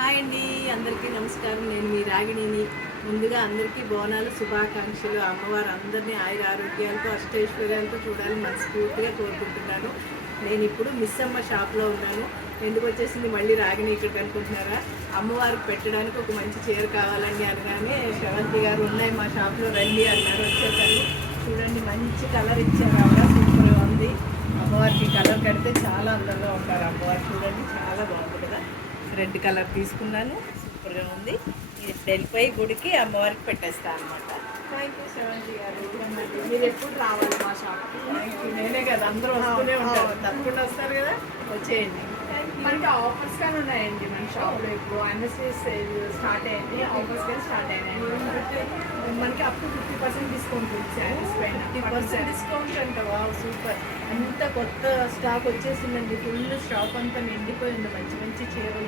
Hi అండి, అందరికీ నమస్కారం. నేను మీ రాగిణిని. ముందుగా అందరికీ బోనాలు శుభాకాంక్షలు. అమ్మవారు అందరినీ ఆయుర ఆరోగ్యాలతో అష్టైశ్వర్యాలతో చూడాలని మనస్ఫూర్తిగా కోరుకుంటున్నాను. నేను ఇప్పుడు మిస్సమ్మ షాప్లో ఉన్నాను. ఎందుకు వచ్చేసింది మళ్ళీ రాగిణి ఇక్కడికి అనుకుంటున్నారా? అమ్మవారికి పెట్టడానికి ఒక మంచి చీర కావాలని అనగానే శ్రవంతి గారు ఉన్నాయి మా షాప్లో రండి అన్నారు. వచ్చేసాను. చూడండి, మంచి కలర్ ఇచ్చారు. ఆవిడ సూపర్గా ఉంది. అమ్మవారికి కలర్ కడితే చాలా అందంగా ఉంటారు అమ్మవారు. చూడండి, చాలా బాగుంది కదా. రెడ్ కలర్ తీసుకున్నాను, సూపర్గా ఉంది. ఇది వెళ్ళిపోయి గుడికి అమ్మవారికి పెట్టేస్తాను అనమాట. థ్యాంక్ యూ శ్రవంతి గారు. మీరు ఎప్పుడు రావాలి మా షాప్కి? Thank you. నేనే కదా, అందరూ వస్తూనే ఉంటారు. తప్పకుండా వస్తారు కదా, వచ్చేయండి. మనకి ఆఫర్స్ కానీ ఉన్నాయండి మన షాప్లో. ఇప్పుడు ఎన్ఎస్ఎస్ సేల్ స్టార్ట్ అయింది, ఆఫర్స్ కానీ స్టార్ట్ అయినాయి. మనకి అప్ టు 50% డిస్కౌంట్ శారీస్ పైన 50% డిస్కౌంట్ అంటవా? సూపర్. అంత కొత్త స్టాక్ వచ్చేసిందండి. ఫుల్ స్టాక్ అంతా నిండిపోయింది. మంచి మంచి చీరలు